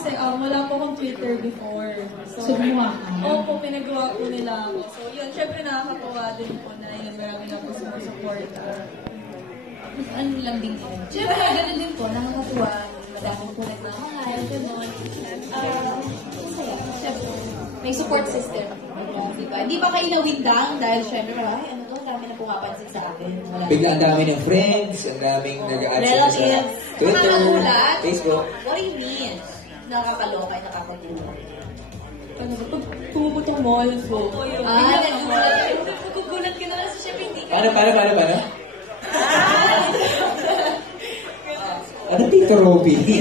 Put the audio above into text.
kasi wala po akong Twitter before. So, gumawa ka? Opo, pinagawa po nila ako. So, yun, syempre nakakatuwa din po na yun, marami na po sumusuporta. Ano lang din po. Siyempre, ganun din po, nakakatuwa. Madami po nagmamahal, gano'n. Siyempre, may support system. Diba? Hindi ba kayo nawindang dahil siyempre, ay, ano to, dami na pumapansin sa akin. Bigla ang dami ng friends, ang daming nag-a-add sa Twitter, Facebook. What do you mean? Nakakaloka, nakakatuwa. Ano ba? Pag pumuputong mall po. Nagugulat ka na lang sa siyempre, hindi ka. Paano? Ano Tito Robby?